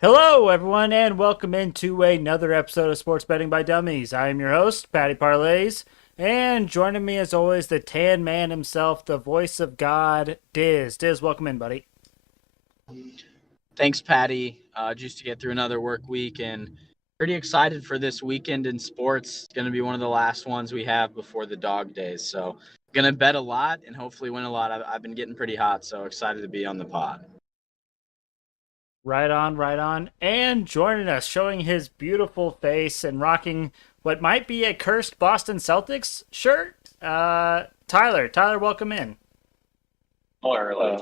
Hello, everyone, and welcome into another episode of Sports Betting by Dummies. I am your host, Patty Parlays, and joining me as always, the tan man himself, the voice of God, Dizz. Dizz, welcome in, buddy. Thanks, Patty. Just to get through another work week and pretty excited for this weekend in sports. It's going to be one of the last ones we have before the dog days. So, going to bet a lot and hopefully win a lot. I've been getting pretty hot, so excited to be on the pod. Right on, right on. And joining us, showing his beautiful face and rocking what might be a cursed Boston Celtics shirt, Tyler. Tyler, welcome in. Uh,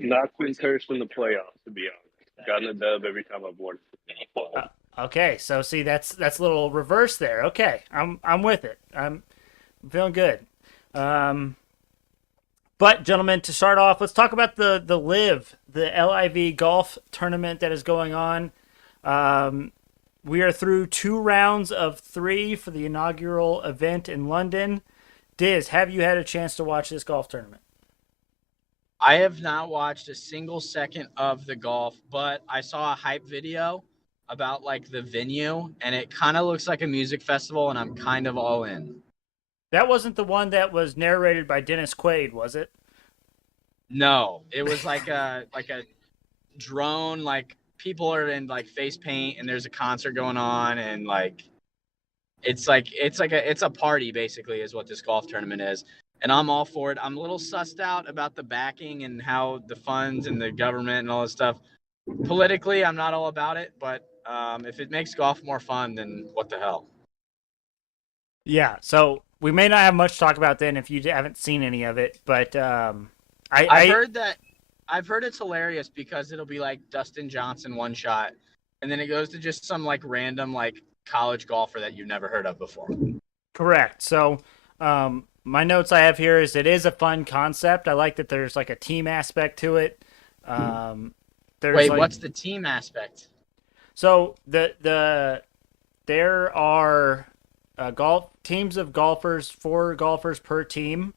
not been cursed in the playoffs, to be honest. Gotten a dub every time I've won. Okay, so see, that's a little reverse there. Okay, I'm with it. I'm feeling good. Um, But, gentlemen, to start off, let's talk about the Live, the LIV golf tournament that is going on. We are through 2 rounds of 3 for the inaugural event in London. Diz, have you had a chance to watch this golf tournament? I have not watched a single second of the golf, but I saw a hype video about like the venue, and it kind of looks like a music festival, and I'm kind of all in. That wasn't the one that was narrated by Dennis Quaid, was it? No, it was like a drone, like people are in like face paint and there's a concert going on, and like it's a party basically is what this golf tournament is. And I'm all for it. I'm a little sussed out about the backing and how the funds and the government and all this stuff. Politically, I'm not all about it, but if it makes golf more fun, then what the hell? Yeah, so we may not have much to talk about then if you haven't seen any of it, but I've heard that I've heard it's hilarious because it'll be like Dustin Johnson one shot, and then it goes to just some like random like college golfer that you've never heard of before. Correct. So, my notes I have here is it is a fun concept. I like that there's like a team aspect to it. There's Wait, like, what's the team aspect? so there are golf teams of golfers, 4 golfers per team.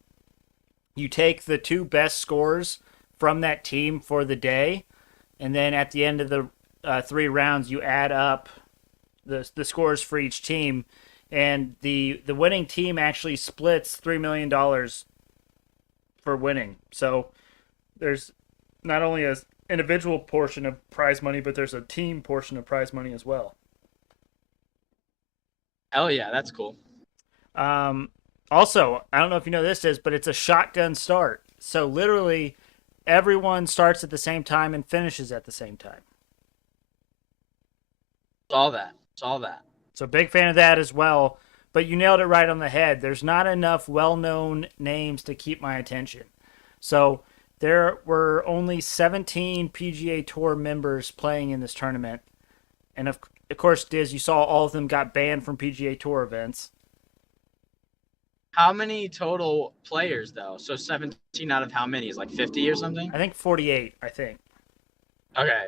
You take the 2 best scores from that team for the day, and then at the end of the 3 rounds, you add up the scores for each team, and the winning team actually splits $3 million for winning. So there's not only a individual portion of prize money, but there's a team portion of prize money as well. Hell yeah, that's cool. Um, Also, I don't know if you know this is, but it's a shotgun start. So literally, everyone starts at the same time and finishes at the same time. All that. It's all that. So big fan of that as well. But you nailed it right on the head. There's not enough well-known names to keep my attention. So there were only 17 PGA Tour members playing in this tournament, and of course, Diz, you saw all of them got banned from PGA Tour events. How many total players though? So 17 out of how many? Is like 50 or something? I think 48. I think Okay.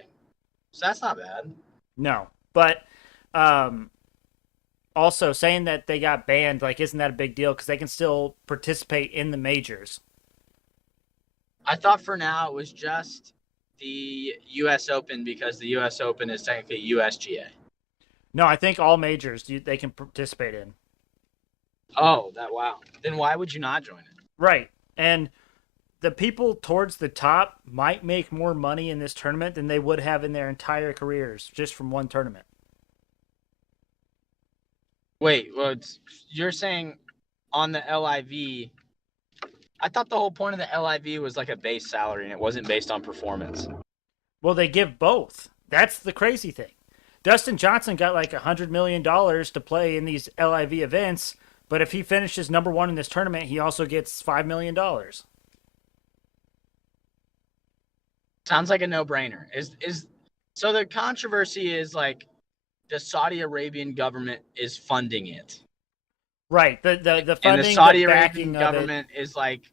So that's not bad. no, but um, also saying that they got banned, like, isn't that a big deal? Because they can still participate in the majors. I thought for now it was just the US Open because the US Open is technically USGA. No, I think all majors they can participate in. Oh, that wow. Then why would you not join it? Right. And the people towards the top might make more money in this tournament than they would have in their entire careers just from one tournament. Wait, well, you're saying on the LIV, I thought the whole point of the LIV was like a base salary and it wasn't based on performance. Well, they give both. That's the crazy thing. Dustin Johnson got like $100 million to play in these LIV events, but if he finishes number 1 in this tournament, he also gets $5 million. Sounds like a no-brainer. Is so the controversy is like the Saudi Arabian government is funding it. Right. The And the funding, Saudi the Arabian backing of it. government is like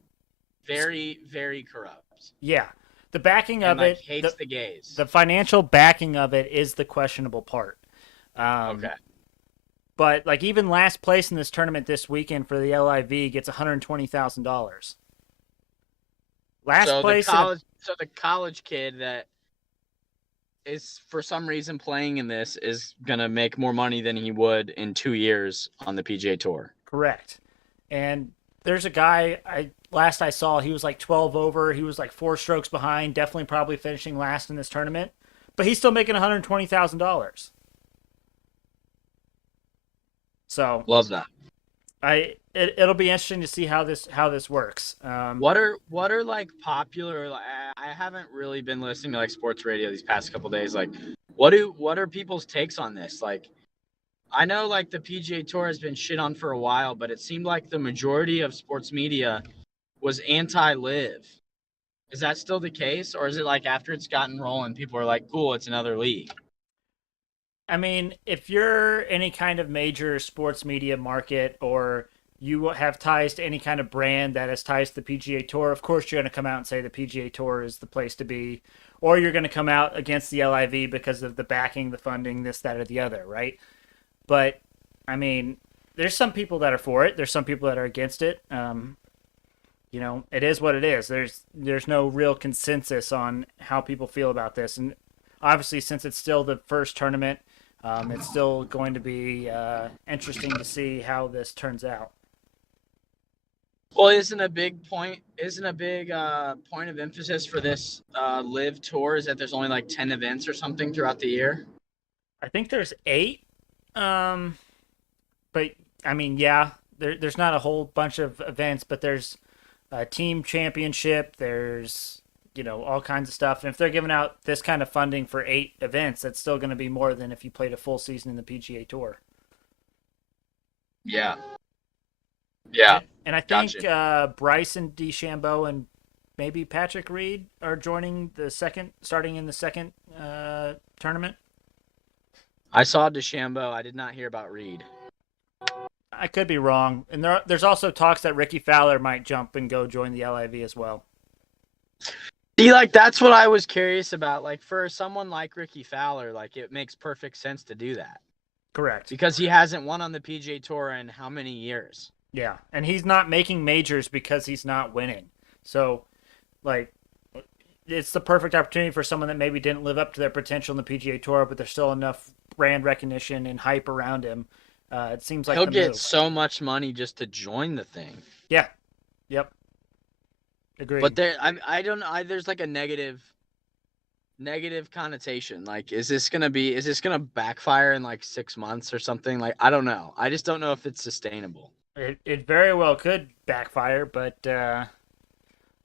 very, very corrupt. Yeah. The backing And of like it, hates the gays. the financial backing of it is the questionable part. Okay. But like even last place in this tournament this weekend for the LIV gets $120,000. Last So place. the college kid that is for some reason playing in this is gonna make more money than he would in 2 years on the PGA Tour. Correct. And there's a guy last I saw, he was like 12 over. He was like 4 strokes behind, definitely probably finishing last in this tournament, but he's still making $120,000. So Love that. It'll be interesting to see how this works. What are like popular? I haven't really been listening to like sports radio these past couple days. Like, what are people's takes on this? Like, I know like the PGA Tour has been shit on for a while, but it seemed like the majority of sports media was anti-live. Is that still the case, or is it like after it's gotten rolling, people are like, cool, it's another league? I mean, if you're any kind of major sports media market, or you have ties to any kind of brand that has ties to the PGA Tour, of course you're going to come out and say the PGA Tour is the place to be, or you're going to come out against the LIV because of the backing, the funding, this, that, or the other, right? But, I mean, there's some people that are for it. There's some people that are against it. You know, it is what it is. There's no real consensus on how people feel about this. And obviously, since it's still the first tournament, it's still going to be interesting to see how this turns out. Well, isn't a big point of emphasis for this live tour is that there's only like 10 events or something throughout the year? I think there's 8. But I mean, yeah, there's not a whole bunch of events, but there's a team championship. There's, you know, all kinds of stuff. And if they're giving out this kind of funding for 8 events, that's still going to be more than if you played a full season in the PGA Tour. Yeah. Yeah. And I think Gotcha. Bryson DeChambeau and maybe Patrick Reed are joining starting in the second tournament. I saw DeChambeau. I did not hear about Reed. I could be wrong. And there's also talks that Ricky Fowler might jump and go join the LIV as well. See, like, that's what I was curious about. Like, for someone like Ricky Fowler, like, it makes perfect sense to do that. Correct. Because he hasn't won on the PGA Tour in how many years? Yeah, and he's not making majors because he's not winning. So, like, it's the perfect opportunity for someone that maybe didn't live up to their potential in the PGA Tour, but there's still enough brand recognition and hype around him. It seems like He'll the get move. so much money just to join the thing. Yeah. Yep. Agreed. But I don't know. There's like a negative connotation. Like, is this gonna backfire in like 6 months or something? Like, I don't know. I just don't know if it's sustainable. It very well could backfire, but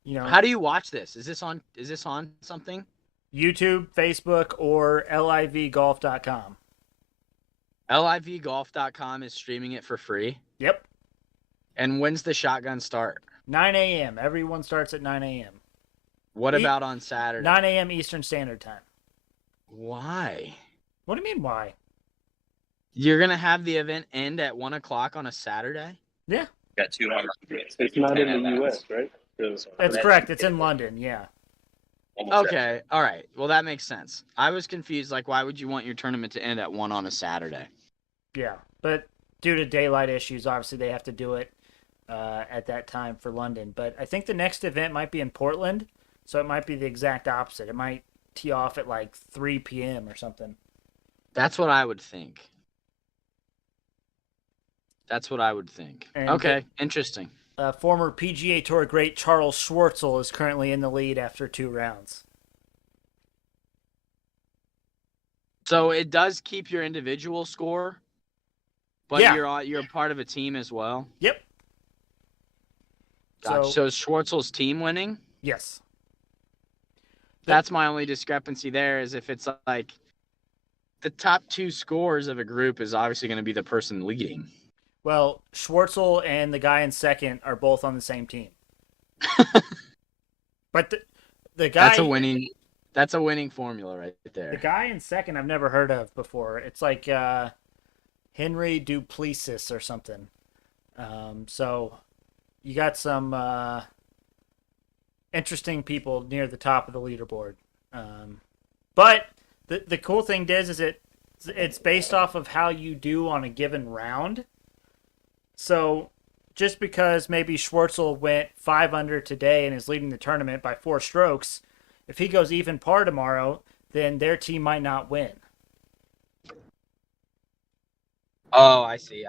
you know, How do you watch this? Is this on something? YouTube, Facebook, or livgolf.com. livgolf.com is streaming it for free. Yep. And when's the shotgun start? 9 a.m. Everyone starts at 9 a.m. What about on Saturday? 9 a.m. Eastern Standard Time. Why? What do you mean, why? You're gonna have the event end at 1 o'clock on a Saturday? Yeah. Got 2 hours. It's not in the U.S., right? That's correct. It's in London, yeah. Okay, all right. Well, that makes sense. I was confused. Like, why would you want your tournament to end at 1 on a Saturday? Yeah, but due to daylight issues, obviously they have to do it at that time for London. But I think the next event might be in Portland, so it might be the exact opposite. It might tee off at like 3 p.m. or something. That's what I would think. And Okay, interesting. Former PGA Tour great Charles Schwartzel is currently in the lead after 2 rounds. So it does keep your individual score, but Yeah. you're part of a team as well. Yep. Gotcha. So is Schwartzel's team winning? Yes. That's my only discrepancy there, is if it's like the top 2 scores of a group is obviously going to be the person leading. Well, Schwartzel and the guy in second are both on the same team. But the guy... That's a winning formula right there. The guy in second I've never heard of before. It's like Henry Duplessis or something. So you got some interesting people near the top of the leaderboard. But the cool thing is it's based off of how you do on a given round. So just because maybe Schwartzel went 5 under today and is leading the tournament by 4 strokes, if he goes even par tomorrow, then their team might not win. Oh, I see.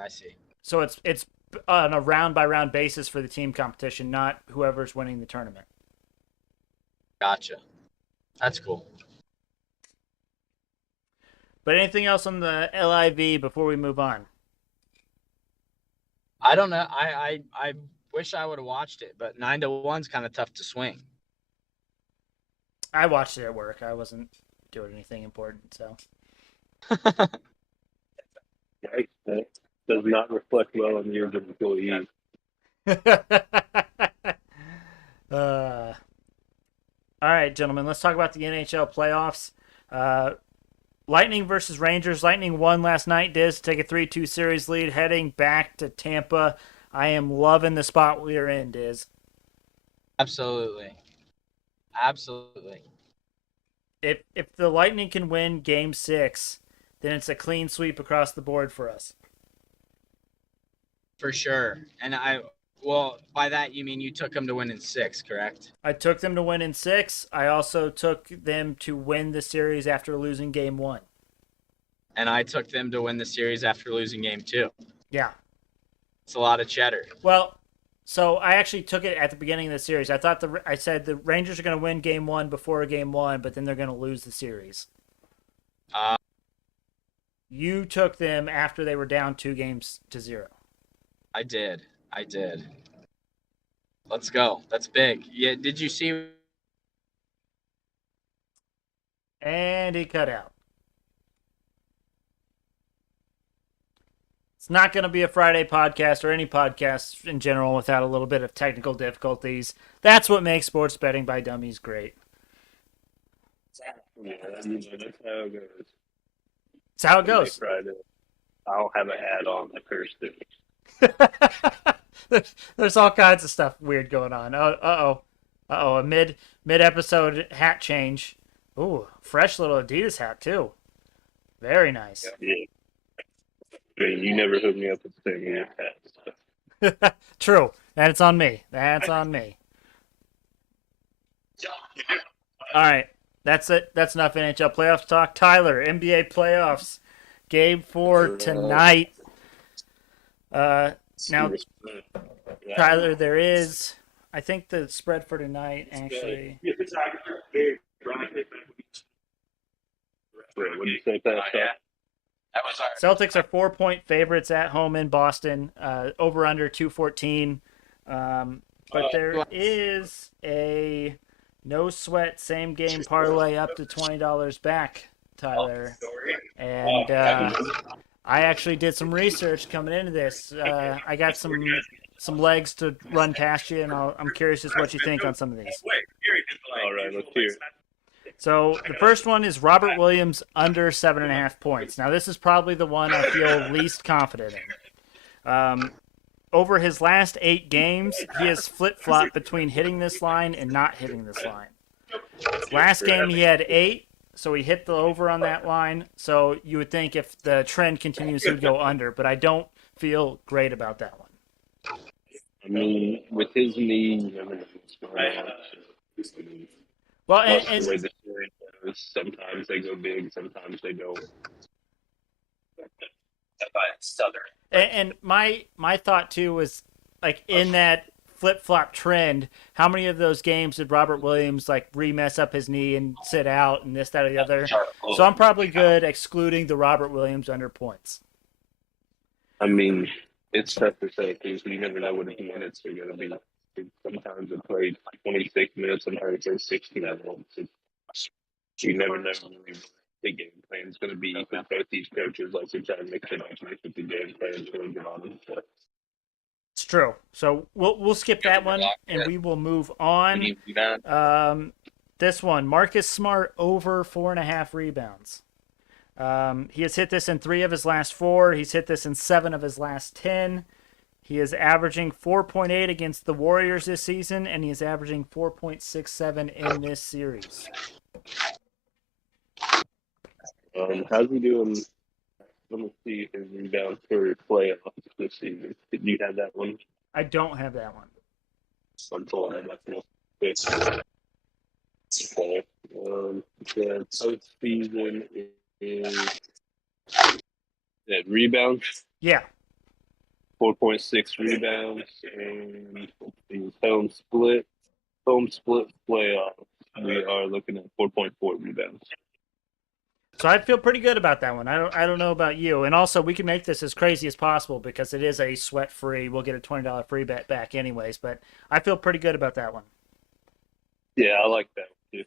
So it's on a round by round basis for the team competition, not whoever's winning the tournament. Gotcha. That's cool. But anything else on the LIV before we move on? I don't know. I wish I would have watched it, but 9-1's kind of tough to swing. I watched it at work. I wasn't doing anything important, so. Right? That does not reflect well on you as an employee. All right, gentlemen, let's talk about the NHL playoffs. Lightning versus Rangers. Lightning won last night, Dizz, to take a 3-2 series lead, heading back to Tampa. I am loving the spot we are in, Dizz. Absolutely. If the Lightning can win Game 6, then it's a clean sweep across the board for us. For sure. And well, by that you mean you took them to win in 6, correct? I took them to win in 6. I also took them to win the series after losing Game 1. And I took them to win the series after losing Game 2. Yeah. It's a lot of cheddar. Well, so I actually took it at the beginning of the series. I said the Rangers are going to win Game 1 before Game 1, but then they're going to lose the series. You took them after they were down 2-0. I did. Let's go. That's big. Yeah. Did you see? And he cut out. It's not going to be a Friday podcast or any podcast in general without a little bit of technical difficulties. That's what makes sports betting by dummies great. Yeah, that's how it goes. It's how it goes. Friday. I'll have a hat on the first thing. There's all kinds of stuff weird going on. A mid episode hat change. Ooh, fresh little Adidas hat too. Very nice. Yeah. You never hooked me up with the same hat. True. That's on me. All right. That's it. That's enough NHL playoffs talk. Tyler, NBA playoffs. Game 4 tonight. Now, Tyler, there is, I think the spread for tonight actually. What do you say, Pascal? Celtics are 4-point favorites at home in Boston. Over under 214. But there is a no sweat same game parlay up to $20 back, Tyler. And I actually did some research coming into this. I got some legs to run past you, and I'm curious as what you think on some of these. All right, let's hear it. So the first one is Robert Williams under 7.5 points. Now this is probably the one I feel least confident in. Over his last 8 games, he has flip-flopped between hitting this line and not hitting this line. Last game he had 8, so he hit the over on that line. So you would think if the trend continues, he would go under, but I don't feel great about that one. I mean, with his knee, you never know what's going on. Well, the way the story goes, sometimes they go big, sometimes they don't. And my thought too was like in that flip-flop trend, how many of those games did Robert Williams like re-mess up his knee and sit out and this, that, or the other? So I'm probably good excluding the Robert Williams under points. I mean, it's tough to say because you never know what his minutes are going to be. Sometimes it plays 26 minutes, sometimes it plays 16 minutes. You never know really what the game plan is going to be. Because both these coaches like to try to mix it up with the game plan changing on them. So. It's true. So we'll skip that one and we will move on. This one, Marcus Smart over 4.5 rebounds. He has hit this in 3 of his last 4. He's hit this in 7 of his last 10. He is averaging 4.8 against the Warriors this season, and he is averaging 4.67 in this series. How's he doing? Let me see his rebounds for playoffs this season. Did you have that one? I don't have that one. I'm pulling that up. Okay. The postseason is that rebounds, Yeah. 4.6 rebounds, and the home split playoffs. We are looking at 4.4 rebounds. So I feel pretty good about that one. I don't know about you. And also, we can make this as crazy as possible because it is a sweat free. We'll get a $20 free bet back anyways. But I feel pretty good about that one. Yeah, I like that too.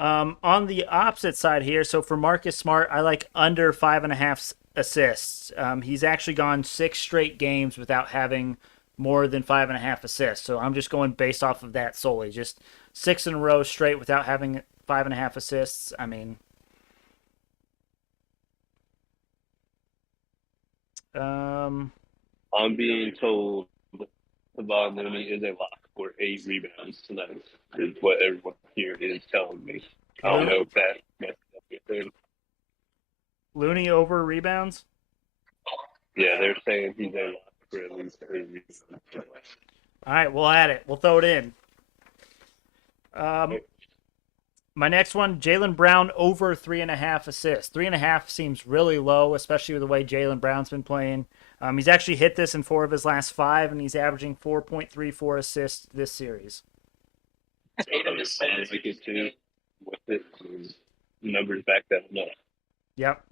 On the opposite side here, so for Marcus Smart, I like under 5.5 assists. He's actually gone 6 straight games without having more than 5.5 assists. So I'm just going based off of that solely. Just 6 in a row straight without having 5.5 assists. I mean, I'm being told Kevon Looney is a lock for 8 rebounds tonight, is what everyone here is telling me. I don't know if that messed up your thing. Looney over rebounds. Yeah, they're saying he's a lock for at least 8 rebounds. All right, we'll add it. We'll throw it in. My next one, Jaylen Brown over 3.5 assists. 3.5 seems really low, especially with the way Jaylen Brown's been playing. He's actually hit this in 4 of his last 5, and he's averaging 4.34 assists this series. I like it too. With it, numbers back that up. Yep.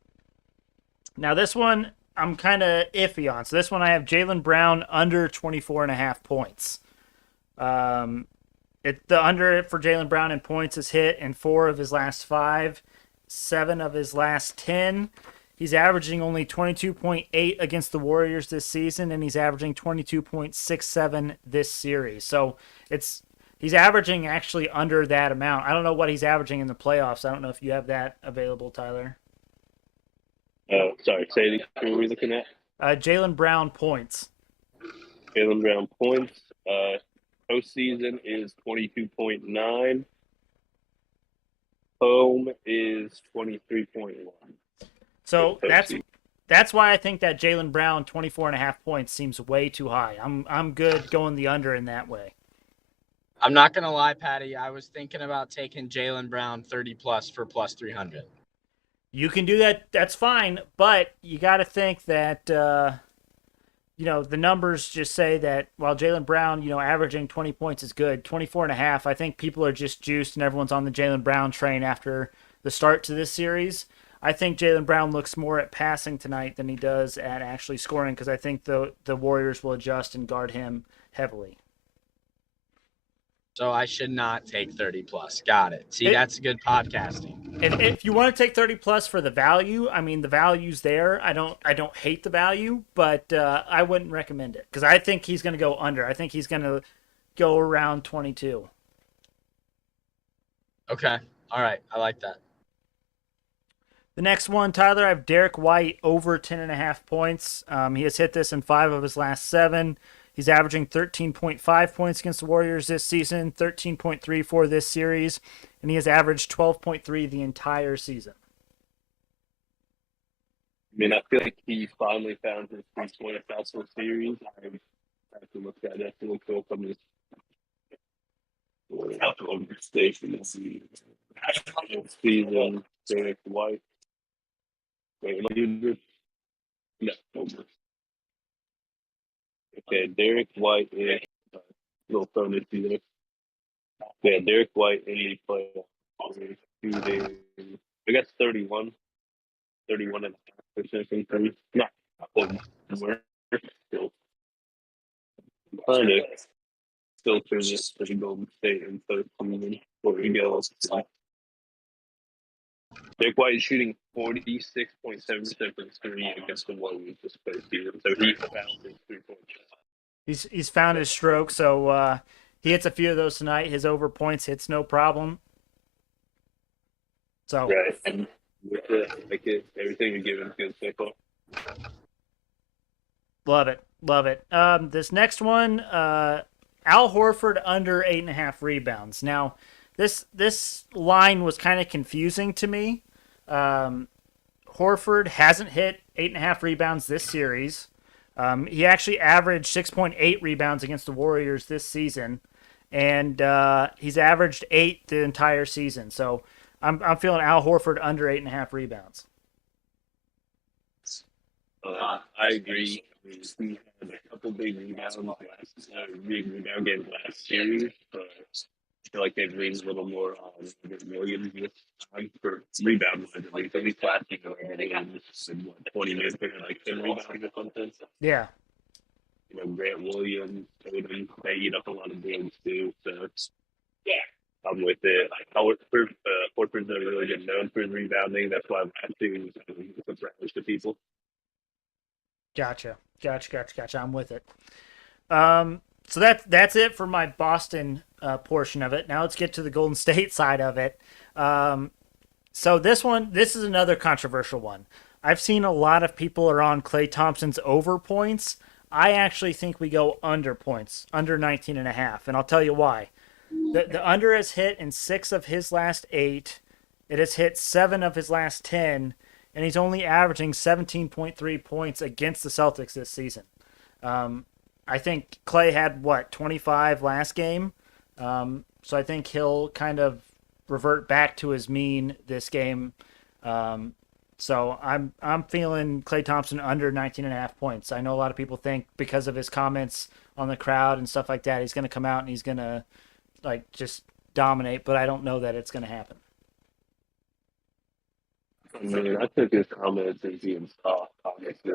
Now this one I'm kind of iffy on. So this one I have Jaylen Brown under 24.5 points. The under for Jaylen Brown in points is hit in 4 of his last 5, 7 of his last 10. He's averaging only 22.8 against the Warriors this season, and he's averaging 22.67 this series. So he's averaging actually under that amount. I don't know what he's averaging in the playoffs. I don't know if you have that available, Tyler. Sorry, say it. Who are we looking at? Jaylen Brown points. Jaylen Brown points. Postseason is 22.9. Home is 23.1. So that's why I think that Jaylen Brown 24.5 points seems way too high. I'm good going the under in that way. I'm not gonna lie, Patty. I was thinking about taking Jaylen Brown 30 plus for plus 300. You can do that. That's fine, but you got to think that the numbers just say that while Jaylen Brown, averaging 20 points is good, 24.5. I think people are just juiced and everyone's on the Jaylen Brown train after the start to this series. I think Jaylen Brown looks more at passing tonight than he does at actually scoring because I think the Warriors will adjust and guard him heavily. So I should not take 30 plus. Got it. See, that's good podcasting. If you want to take 30 plus for the value, I mean the value's there. I don't hate the value, but I wouldn't recommend it because I think he's going to go under. I think he's going to go around 22. Okay. All right. I like that. The next one, Tyler, I have Derek White over 10.5 points. He has hit this in 5 of his last 7. He's averaging 13.5 points against the Warriors this season, 13.3 for this series, and he has averaged 12.3 the entire season. I mean, I feel like he finally found his 3-point Fossil series. I have to look at it. Look from his station season. Derek White. Wait, what do you do? No, over. Okay, Derek White is little phone issue there. Yeah, Derek White in the playoffs. I guess 31 and a half percent from 30. Not still kind of still through this for the Golden State and 13 before we go. Derek White is shooting 46.7% from 3 against the Warriors this postseason, so he found his 3-point shot. He's found his stroke, so he hits a few of those tonight. His over points hits no problem. So right, and with it, everything you're giving is good so far. Love it. This next one, Al Horford under 8.5 rebounds. Now, this line was kind of confusing to me. Horford hasn't hit 8.5 rebounds this series. He actually averaged 6.8 rebounds against the Warriors this season, and he's averaged 8 the entire season. So I'm feeling Al Horford under 8.5 rebounds. I agree. I mean, he had a couple big rebound games last series. I feel like they've leaned a little more on Williams this time for rebound wise. At least last year, they had 20 minutes, they had like 10 rebounds or something. Yeah. Grant Williams, Odom, they eat up a lot of boards too. So I'm with it. Horford's not really good known for his rebounding. That's why last year was a surprise to people. Gotcha. I'm with it. So that's it for my Boston portion of it. Now let's get to the Golden State side of it. So this is another controversial one. I've seen a lot of people are on Klay Thompson's over points. I actually think we go under points, under 19.5, and I'll tell you why. The under has hit in 6 of his last 8. It has hit 7 of his last 10, and he's only averaging 17.3 points against the Celtics this season. I think Klay had 25 last game, so I think he'll kind of revert back to his mean this game. So I'm feeling Klay Thompson under 19.5 points. I know a lot of people think because of his comments on the crowd and stuff like that, he's going to come out and he's going to just dominate, but I don't know that it's going to happen. I mean, I took his comments as being soft. Honestly,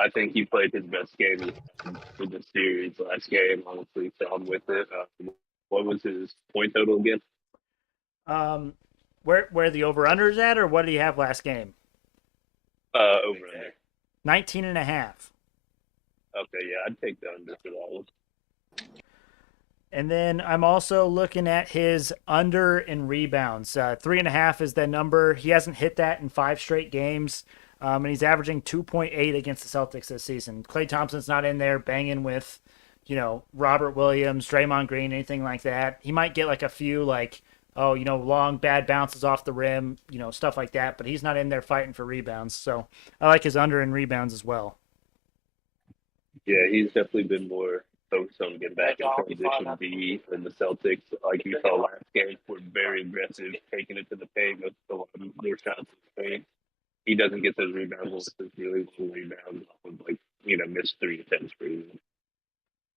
I think he played his best game for the series last game. Honestly, so I'm with it. What was his point total again? Where the over under is at, or what did he have last game? Over under 19.5. Okay, yeah, I'd take the under for that one. And then I'm also looking at his under in rebounds. 3.5 is the number. He hasn't hit that in 5 straight games, and he's averaging 2.8 against the Celtics this season. Klay Thompson's not in there banging with, Robert Williams, Draymond Green, anything like that. He might get a few long bad bounces off the rim, stuff like that. But he's not in there fighting for rebounds. So I like his under in rebounds as well. Yeah, he's definitely been more focused on getting back in transition B, and the Celtics, like you saw last game, were very aggressive, taking it to the paint, with a lot more shots in the paint. He doesn't get those rebounds, those really low rebounds off of missed 3 attempts for him.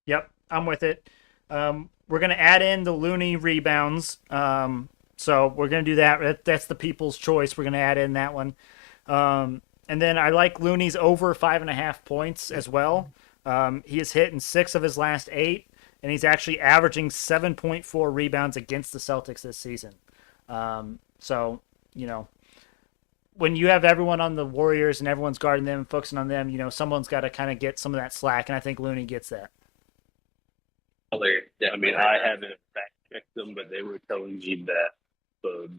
Yep, I'm with it. We're gonna add in the Looney rebounds. So we're gonna do that. That's the people's choice. We're gonna add in that one. And then I like Looney's over 5.5 points as well. He has hit in 6 of his last 8, and he's actually averaging 7.4 rebounds against the Celtics this season. So, when you have everyone on the Warriors and everyone's guarding them, focusing on them, someone's got to kind of get some of that slack, and I think Looney gets that. Yeah, I mean, I haven't fact-checked them, but they were telling me that the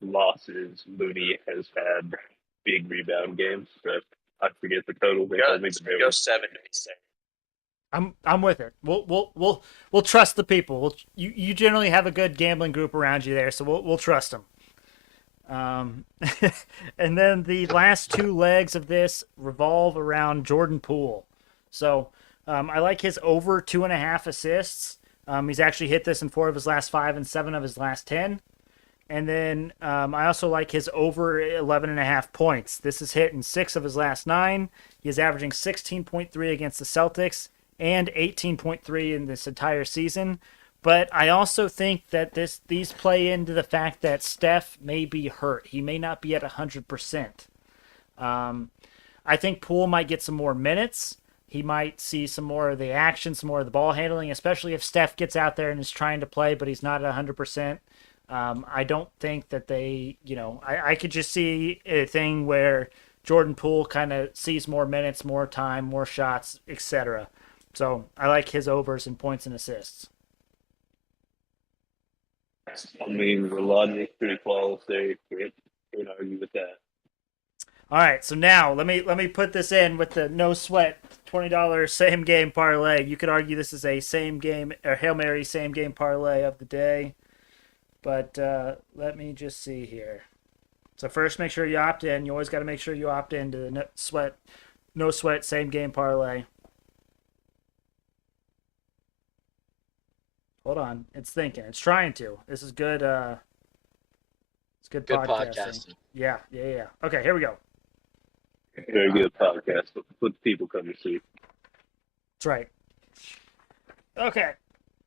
losses, Looney has had big rebound games, but I forget the total. Go 7 to 6. I'm with it. We'll trust the people. You generally have a good gambling group around you there, so we'll trust them. And then the last 2 legs of this revolve around Jordan Poole. So I like his over 2.5 assists. He's actually hit this in 4 of his last 5 and 7 of his last 10. And then I also like his over 11.5 points. This is hit in 6 of his last 9. He is averaging 16.3 against the Celtics and 18.3 in this entire season. But I also think that these play into the fact that Steph may be hurt. He may not be at 100%. I think Poole might get some more minutes. He might see some more of the action, some more of the ball handling, especially if Steph gets out there and is trying to play, but he's not at 100%. I don't think that they, I could just see a thing where Jordan Poole kind of sees more minutes, more time, more shots, etc. So I like his overs in points and assists. I mean, the logic's pretty close there. Can't argue with that. All right, so now let me put this in with the no sweat $20 same game parlay. You could argue this is a same game or Hail Mary same game parlay of the day. But let me just see here. So first, make sure you opt in. You always got to make sure you opt in to the no sweat same game parlay. Hold on. It's thinking. It's trying to. This is good. It's good Good podcasting. podcasting. Yeah. Okay, here we go. Very good podcast. Put people come to see. That's right. Okay.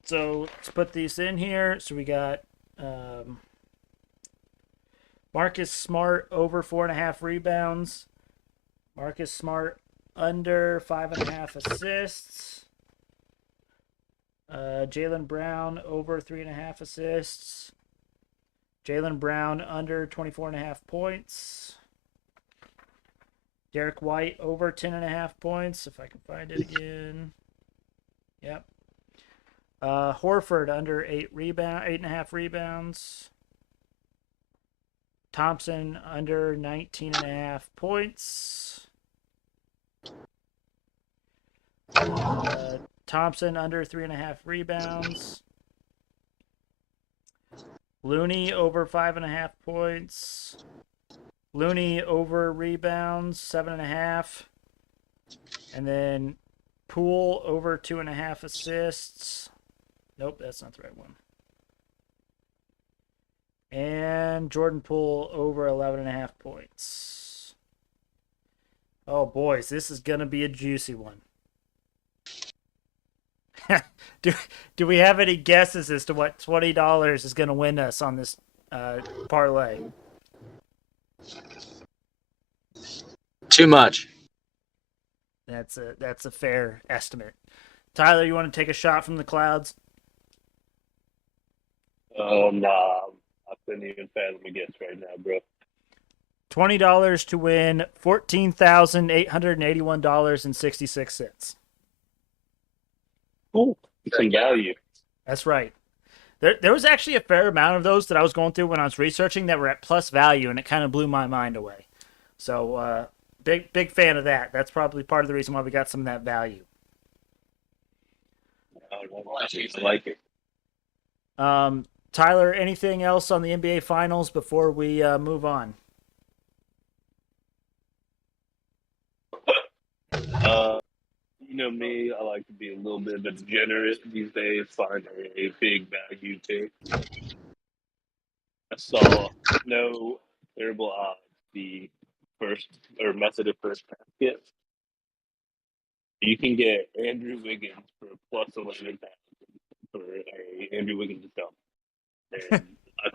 So let's put these in here. So we got Marcus Smart over 4.5 rebounds. Marcus Smart under 5.5 assists. Jaylen Brown over 3.5 assists. Jaylen Brown under 24.5 points. Derek White over 10.5 points, if I can find it again. Yep. Horford under 8.5 rebounds. Thompson under 19.5 points. Thompson under 3.5 rebounds. Looney over 5.5 points. Looney over rebounds 7.5. And then Poole over 2.5 assists. Nope, that's not the right one. And Jordan Poole over 11.5 points. Oh, boys, this is going to be a juicy one. Do we have any guesses as to what $20 is going to win us on this parlay? Too much. That's a fair estimate. Tyler, you want to take a shot from the clouds? Nah, I couldn't even fathom a guess right now, bro. $20 to win $14,881.66. Cool. Some value. That's right. There was actually a fair amount of those that I was going through when I was researching that were at plus value, and it kind of blew my mind away. So big fan of that. That's probably part of the reason why we got some of that value. I like it. Tyler, anything else on the NBA Finals before we move on? You know me, I like to be a little bit of a degenerate these days, find a big value pick. I saw no terrible odds the first or method of first basket. You can get Andrew Wiggins for plus 11,000 for a Andrew Wiggins dump. And I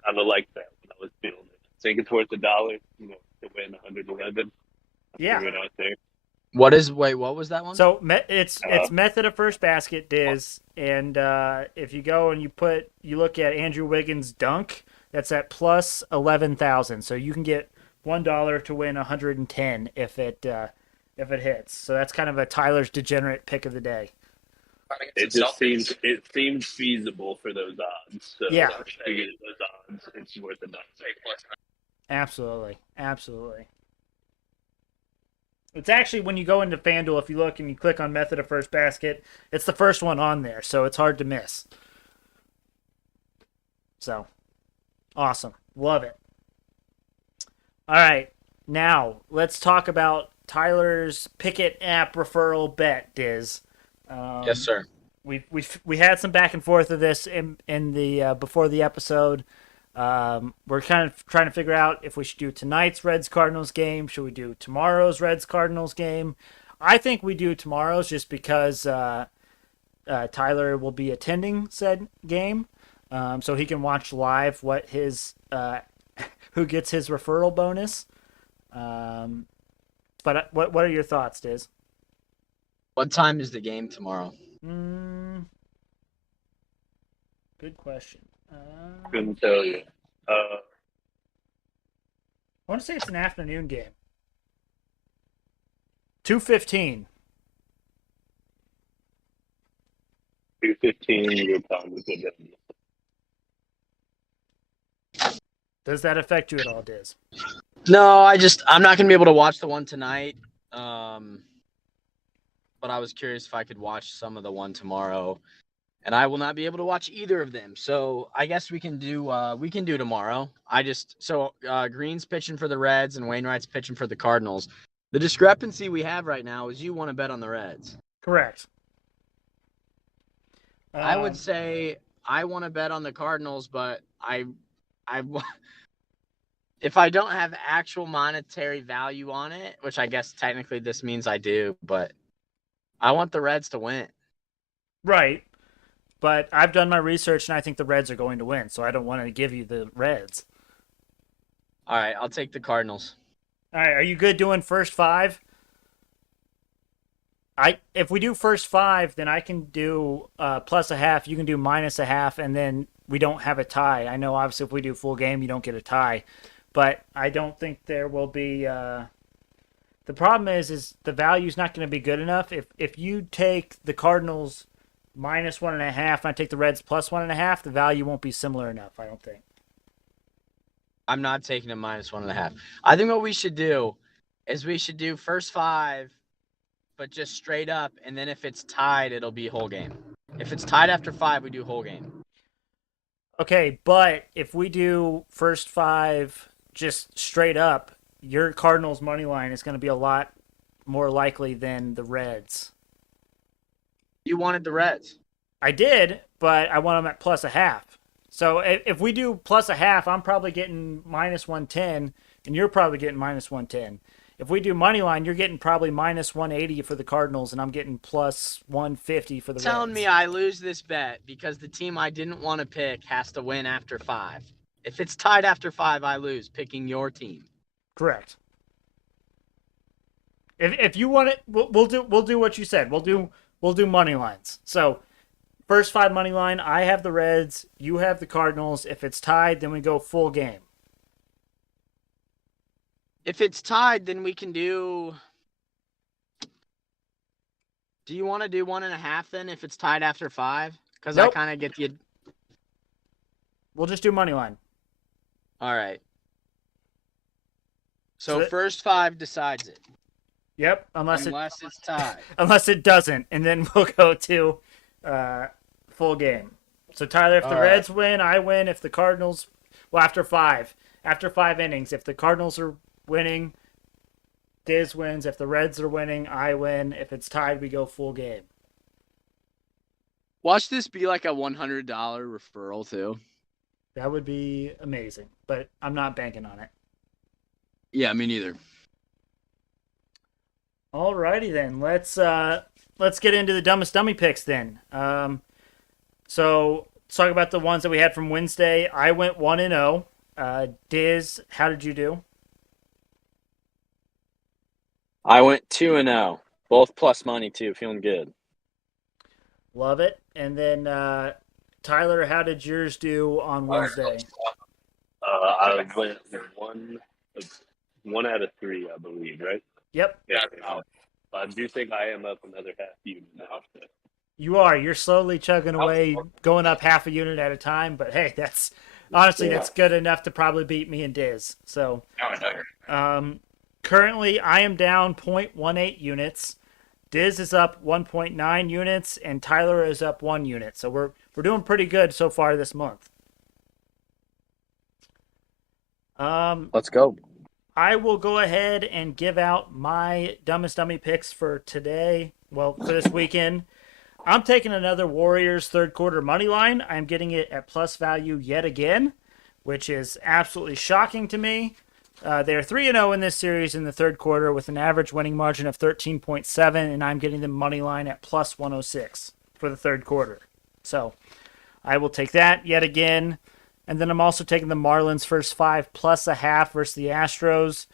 kind of like that when I was feeling it. I think it's worth $1, to win 111. Yeah. Threw it out there. What was that one? So it's method of first basket, Dizz, and if you go and you look at Andrew Wiggins' dunk, that's at plus 11,000. So you can get $1 to win 110 if it hits. So that's kind of a Tyler's degenerate pick of the day. It just seems feasible for those odds. So Yeah. I figured those odds, it's worth $1. Absolutely. It's actually, when you go into FanDuel, if you look and you click on method of first basket, it's the first one on there, so it's hard to miss. So, awesome. Love it. All right, now let's talk about Tyler's Pickett app referral bet, Dizz. Yes, sir. We had some back and forth of this in the before the episode. We're kind of trying to figure out if we should do tonight's Reds-Cardinals game. Should we do tomorrow's Reds-Cardinals game? I think we do tomorrow's just because Tyler will be attending said game, so he can watch live what his who gets his referral bonus. But what are your thoughts, Diz? What time is the game tomorrow? Good question. Couldn't tell you. I want to say it's an afternoon game. 2:15. 2:15 your time is good. Does that affect you at all, Diz? No, I'm not gonna be able to watch the one tonight. But I was curious if I could watch some of the one tomorrow, and I will not be able to watch either of them. So I guess we can do tomorrow. Green's pitching for the Reds and Wainwright's pitching for the Cardinals. The discrepancy we have right now is you want to bet on the Reds. Correct. I would say I want to bet on the Cardinals, but if I don't have actual monetary value on it, which I guess technically this means I do, but I want the Reds to win. Right. But I've done my research, and I think the Reds are going to win, so I don't want to give you the Reds. All right, I'll take the Cardinals. All right, are you good doing first five? If we do first five, then I can do plus a half. You can do minus a half, and then we don't have a tie. I know, obviously, if we do full game, you don't get a tie, but I don't think there will be. The problem is the value's not going to be good enough. If you take the Cardinals minus 1.5, and I take the Reds plus 1.5, the value won't be similar enough. I don't think. I'm not taking a minus 1.5. I think what we should do is we should do first five, but just straight up, and then if it's tied, it'll be whole game. If it's tied after 5, we do whole game. Okay, but if we do first five just straight up, your Cardinals money line is going to be a lot more likely than the Reds. You wanted the Reds. I did, but I want them at plus a half. So if we do plus a half, I'm probably getting minus 110, and you're probably getting minus 110. If we do money line, you're getting probably minus 180 for the Cardinals, and I'm getting plus 150 for the Reds. Telling me I lose this bet because the team I didn't want to pick has to win after 5. If it's tied after 5, I lose picking your team. Correct. If you want it, we'll do what you said. We'll do money lines. So first 5 money line, I have the Reds, you have the Cardinals. If it's tied, then we go full game. If it's tied, then we can do. Do you want to do 1.5 then? If it's tied after 5, because Nope. I kind of get the. We'll just do money line. All right. So So first 5 decides it, Yep, unless it's tied. unless it doesn't, and then we'll go to full game. So Tyler, if the All right. Reds win, I win. If the Cardinals, well, after 5 innings, if the Cardinals are winning, Dizz wins. If the Reds are winning, I win. If it's tied, we go full game. Watch this be like a $100 referral too. That would be amazing, but I'm not banking on it. Yeah, me neither. Alrighty then, let's get into the dumbest dummy picks then. So let's talk about the ones that we had from Wednesday. I went 1-0. Dizz, how did you do? I went 2-0. Both plus money too. Feeling good. Love it. And then Tyler, how did yours do on Wednesday? I went one out of 3, I believe, right? Yep, Yeah. I do think I am up another half unit now. you are. You're slowly chugging away, going up half a unit at a time. But hey, that's honestly that's good enough to probably beat me and Dizz. So currently I am down 0.18 units. Dizz is up 1.9 units, and Tyler is up 1 unit. So we're doing pretty good so far this month. Let's go. I will go ahead and give out my dumbest dummy picks for today. Well, for this weekend. I'm taking another Warriors third quarter money line. I'm getting it at plus value yet again, which is absolutely shocking to me. They're 3-0 in this series in the third quarter with an average winning margin of 13.7, and I'm getting them money line at plus 106 for the third quarter. So I will take that yet again. And then I'm also taking the Marlins first 5 plus a half versus the Astros.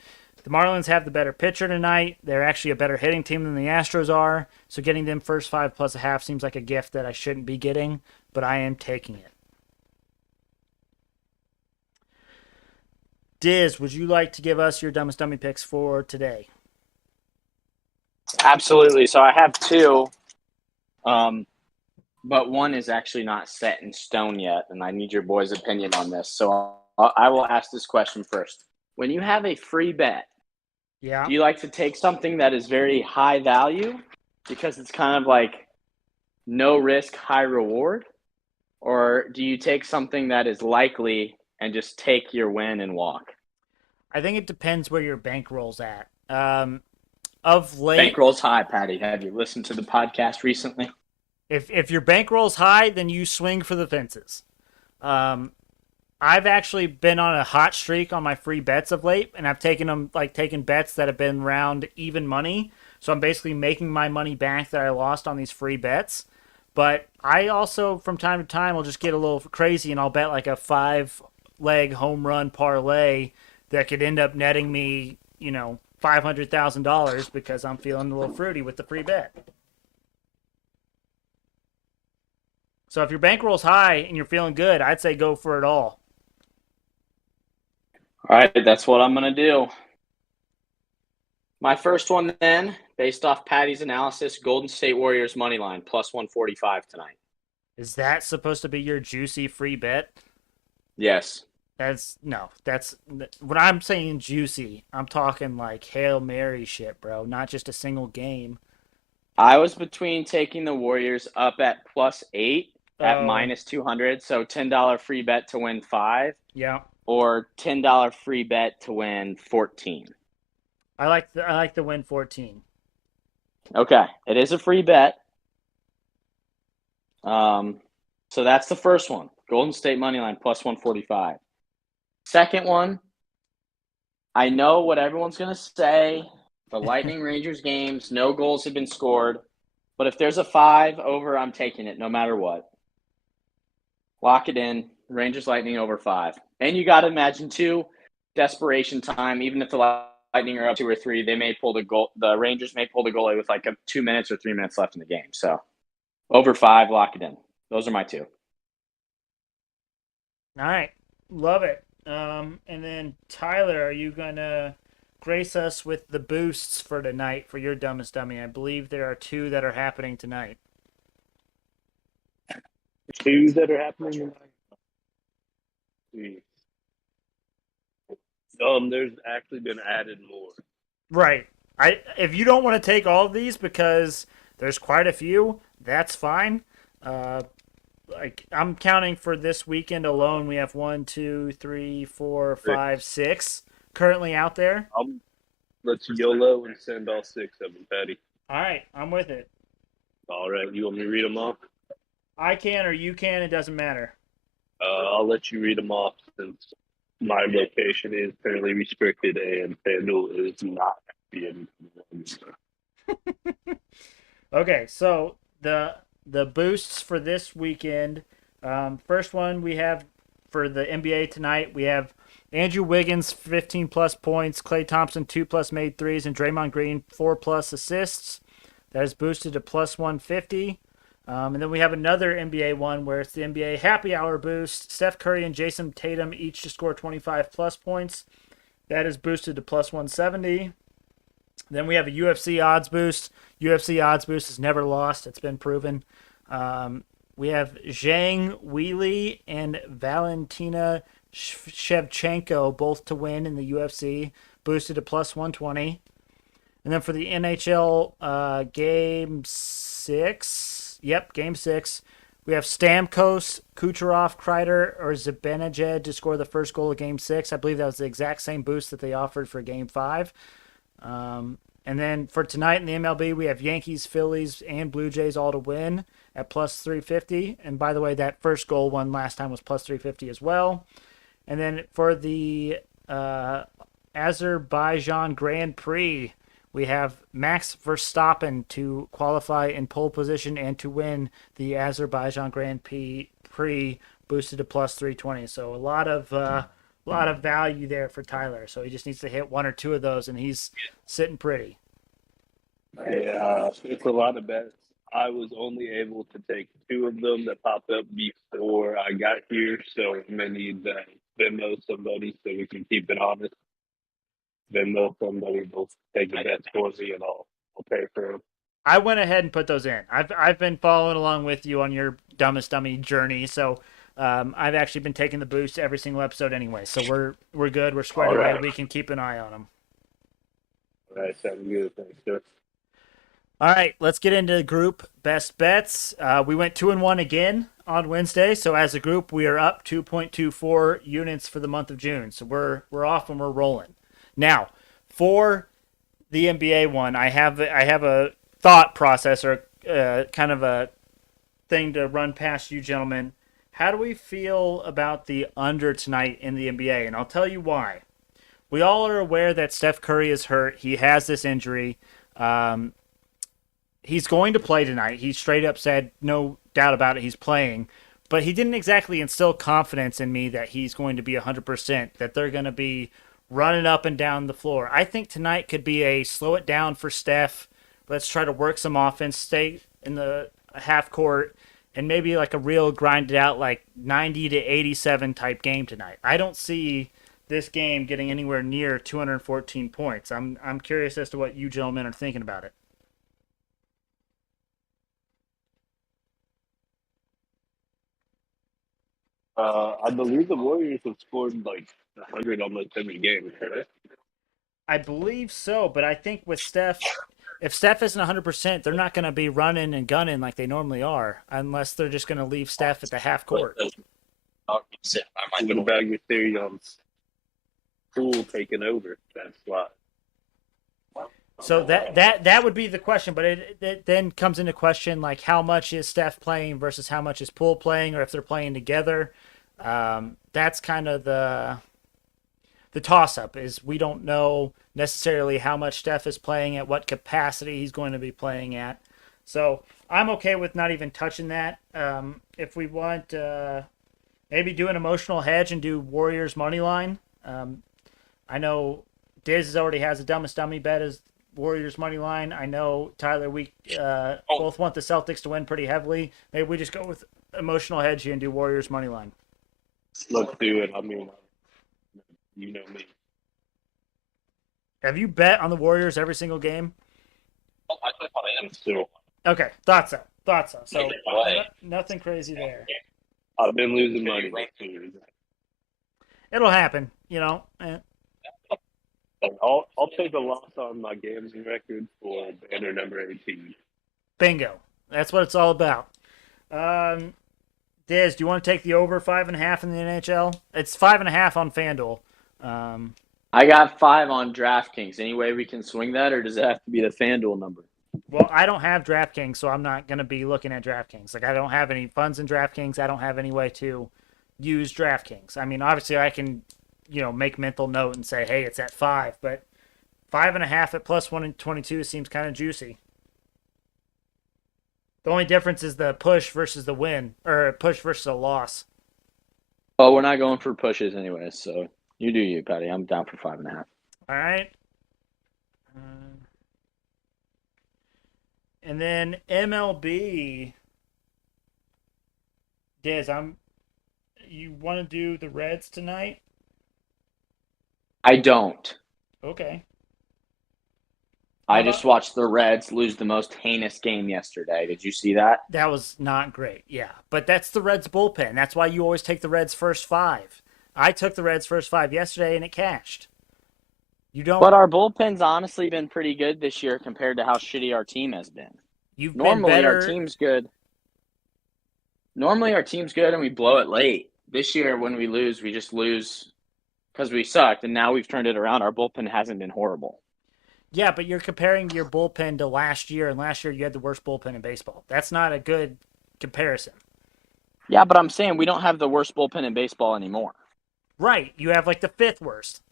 The Marlins have the better pitcher tonight. They're actually a better hitting team than the Astros are. So getting them first 5 plus a half seems like a gift that I shouldn't be getting, but I am taking it. Dizz, would you like to give us your dumbest dummy picks for today? Absolutely. So I have 2, but one is actually not set in stone yet, and I need your boys' opinion on this. So I will ask this question first. When you have a free bet, Yeah. do you like to take something that is very high value because it's kind of like no risk, high reward? Or do you take something that is likely and just take your win and walk? I think it depends where your bankroll's at. Of late, Bankroll's high, Patty. Have you listened to the podcast recently? If your bankroll's high, then you swing for the fences. Um, I've actually been on a hot streak on my free bets of late, and I've taken bets that have been around even money. So I'm basically making my money back that I lost on these free bets. But I also, from time to time, will just get a little crazy and I'll bet like a 5 leg home run parlay that could end up netting me, $500,000 because I'm feeling a little fruity with the free bet. So if your bankroll's high and you're feeling good, I'd say go for it all. All right, that's what I'm going to do. My first one then, based off Patty's analysis, Golden State Warriors money line plus 145 tonight. Is that supposed to be your juicy free bet? Yes. That's when I'm saying juicy, I'm talking like Hail Mary shit, bro, not just a single game. I was between taking the Warriors up at +8 at Oh. minus 200, so $10 free bet to win 5, Yeah. or $10 free bet to win 14. I like the win 14. Okay, it is a free bet. So that's the first one. Golden State money line plus 145. Second one, I know what everyone's going to say. The Lightning Rangers games, no goals have been scored. But if there's a 5 over, I'm taking it no matter what. Lock it in. Rangers Lightning over 5. And you got to imagine, too, desperation time. Even if the Lightning are up 2 or 3, they may pull the goal. The Rangers may pull the goalie with like 2 minutes or 3 minutes left in the game. So over 5, lock it in. Those are my 2. All right. Love it. And then Tyler, are you going to grace us with the boosts for tonight for your dumbest dummy? I believe there are 2 that are happening tonight. 2 that are happening tonight. There's actually been added more. Right. If you don't want to take all of these because there's quite a few, that's fine. I'm counting for this weekend alone. We have 1, 2, 3, 4, 5, 6 currently out there. Let's YOLO and send all 6 of them, Patty. All right, I'm with it. All right, you want me to read them off? I can or you can. It doesn't matter. I'll let you read them off since my location is currently restricted and FanDuel is not being. Okay, so the boosts for this weekend. First one we have for the NBA tonight. We have Andrew Wiggins 15 plus points, Klay Thompson 2+ made threes, and Draymond Green 4+ assists. That is boosted to plus 150. And then we have another NBA one where it's the NBA happy hour boost. Steph Curry and Jason Tatum each to score 25 plus points. That is boosted to plus 170. Then we have a UFC odds boost. UFC odds boost has never lost. It's been proven. We have Zhang Weili and Valentina Shevchenko both to win in the UFC, boosted to plus 120. And then for the NHL Game 6, Game 6, we have Stamkos, Kucherov, Kreider, or Zibanejad to score the first goal of Game 6. I believe that was the exact same boost that they offered for Game 5. And then for tonight in the MLB, we have Yankees, Phillies, and Blue Jays all to win at plus 350. And by the way, that first goal one last time was plus 350 as well. And then for the Azerbaijan Grand Prix, we have Max Verstappen to qualify in pole position and to win the Azerbaijan Grand Prix boosted to plus 320. So a lot of value there for Tyler. So he just needs to hit 1 or 2 of those, and he's sitting pretty. Yeah, it's a lot of bets. I was only able to take 2 of them that popped up before I got here, so I'm going to need to Venmo somebody so we can keep it honest. Venmo somebody, will take the bets for me, and I'll pay for them. I went ahead and put those in. I've been following along with you on your dumbest dummy journey, so I've actually been taking the boost every single episode anyway. So we're good. We're squared away. Right. We can keep an eye on them. All right, sounds good. Thanks, sir. All right, let's get into group best bets. We went 2-1 again on Wednesday, so as a group, we are up 2.24 units for the month of June. So we're off and we're rolling. Now, for the NBA one, I have a thought process or kind of a thing to run past you gentlemen. How do we feel about the under tonight in the NBA? And I'll tell you why. We all are aware that Steph Curry is hurt. He has this injury. He's going to play tonight. He straight up said, no doubt about it, he's playing. But he didn't exactly instill confidence in me that he's going to be 100%, that they're going to be running up and down the floor. I think tonight could be a slow it down for Steph. Let's try to work some offense, stay in the half court, and maybe like a real grinded out like 90 to 87 type game tonight. I don't see this game getting anywhere near 214 points. I'm curious as to what you gentlemen are thinking about it. I believe the Warriors have scored like 100 almost every game, correct? I believe so, but I think with Steph, if Steph isn't 100%, they're not going to be running and gunning like they normally are, unless they're just going to leave Steph at the half court. What about your theory on Poole taking over that slot? So that would be the question, but it then comes into question like how much is Steph playing versus how much is Poole playing, or if they're playing together. That's kind of the toss-up, is we don't know necessarily how much Steph is playing, at what capacity he's going to be playing at. So I'm okay with not even touching that. If we want, maybe do an emotional hedge and do Warriors money line. I know Dizz already has a Dummest Dummy bet as Warriors money line. I know, Tyler, we both want the Celtics to win pretty heavily. Maybe we just go with emotional hedge here and do Warriors money line. Let's do it. I mean, you know me. Have you bet on the Warriors every single game? I'm still. Okay, thought so. So nothing crazy there. I've been losing money. It'll happen, you know. I'll take a loss on my gambling record for banner number 18. Bingo. That's what it's all about. Diz, do you want to take the over 5.5 in the NHL? It's 5.5 on FanDuel. I got 5 on DraftKings. Any way we can swing that, or does it have to be the FanDuel number? Well, I don't have DraftKings, so I'm not going to be looking at DraftKings. Like, I don't have any funds in DraftKings. I don't have any way to use DraftKings. I mean, obviously, I can, make mental note and say, hey, it's at 5, but 5.5 at plus 122 seems kind of juicy. The only difference is the push versus the win, or push versus a loss. Oh, we're not going for pushes anyway, so you do you, Patty. I'm down for 5.5. All right. And then MLB. Diz, you want to do the Reds tonight? I don't. Okay. I just watched the Reds lose the most heinous game yesterday. Did you see that? That was not great, yeah. But that's the Reds bullpen. That's why you always take the Reds first 5. I took the Reds first 5 yesterday, and it cashed. You don't. But our bullpen's honestly been pretty good this year compared to how shitty our team has been. Normally our team's good. Normally our team's good and we blow it late. This year when we lose, we just lose because we sucked, and now we've turned it around. Our bullpen hasn't been horrible. Yeah, but you're comparing your bullpen to last year, and last year you had the worst bullpen in baseball. That's not a good comparison. Yeah, but I'm saying we don't have the worst bullpen in baseball anymore. Right. You have like the 5th worst.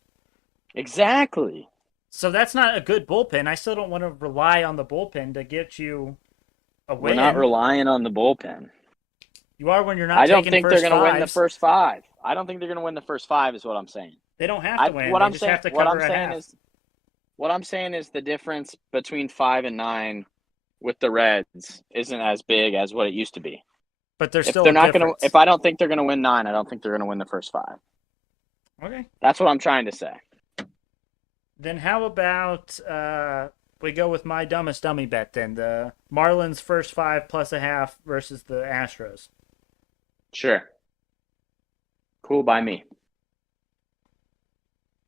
Exactly. So that's not a good bullpen. I still don't want to rely on the bullpen to get you a win. We're not relying on the bullpen. You are when you're not. I don't think they're going to win the first 5. I don't think they're going to win the first 5 is what I'm saying. They don't have to win. What I'm saying is the difference between 5 and 9 with the Reds isn't as big as what it used to be. But they're still. If I don't think they're going to win 9, I don't think they're going to win the first 5. Okay. That's what I'm trying to say. Then how about we go with my dumbest dummy bet then? The Marlins first 5 plus a half versus the Astros. Sure. Cool by me.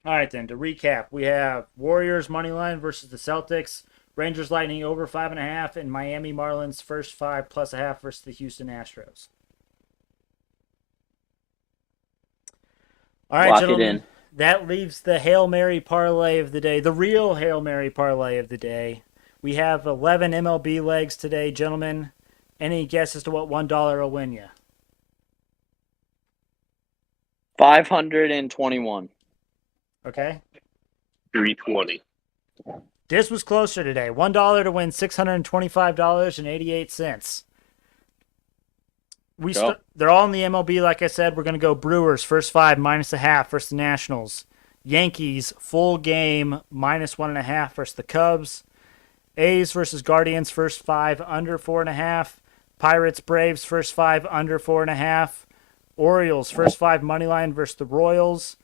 All right, then. To recap, we have Warriors money line versus the Celtics, Rangers Lightning over 5.5, and Miami Marlins first 5 plus a half versus the Houston Astros. All right, Lock gentlemen. it in. That leaves the Hail Mary parlay of the day, the real Hail Mary parlay of the day. We have 11 MLB legs today, gentlemen. Any guess as to what $1 will win you? 521. Okay. 320. This was closer today. $1 to win $625.88. They're all in the MLB, like I said. We're going to go Brewers, first 5, -0.5 versus the Nationals. Yankees, full game, -1.5 versus the Cubs. A's versus Guardians, first 5, under 4.5. Pirates, Braves, first 5, under 4.5. Orioles, first 5, moneyline versus the Royals.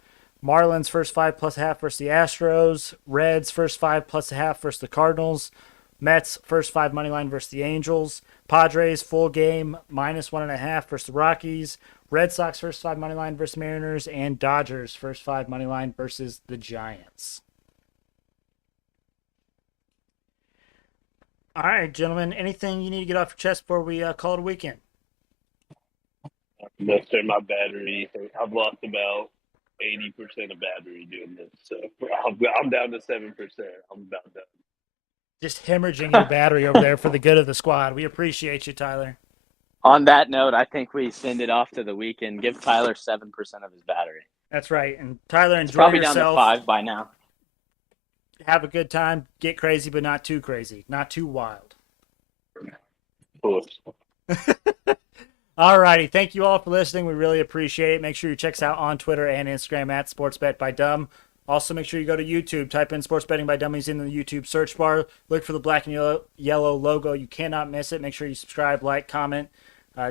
Marlins, first 5 +0.5 versus the Astros. Reds, first 5 +0.5 versus the Cardinals. Mets, first 5 moneyline versus the Angels. Padres, full game, -1.5 versus the Rockies. Red Sox, first 5 moneyline versus Mariners. And Dodgers, first 5 moneyline versus the Giants. All right, gentlemen, anything you need to get off your chest before we call it a weekend? Most my battery. I've lost about 80% of battery doing this, so I'm down to 7%. I'm about done. Just hemorrhaging your battery over there for the good of the squad. We appreciate you, Tyler. On that note, I think we send it off to the weekend. Give Tyler 7% of his battery. That's right. And Tyler, It's enjoy probably yourself. down to 5 by now. Have a good time. Get crazy, but not too crazy. Not too wild. Cool. All righty. Thank you all for listening. We really appreciate it. Make sure you check us out on Twitter and Instagram at SportsBetByDumb. Also, make sure you go to YouTube. Type in Sports Betting by Dummies in the YouTube search bar. Look for the black and yellow logo. You cannot miss it. Make sure you subscribe, like, comment.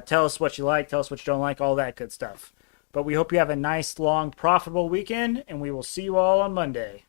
Tell us what you like. Tell us what you don't like. All that good stuff. But we hope you have a nice, long, profitable weekend, and we will see you all on Monday.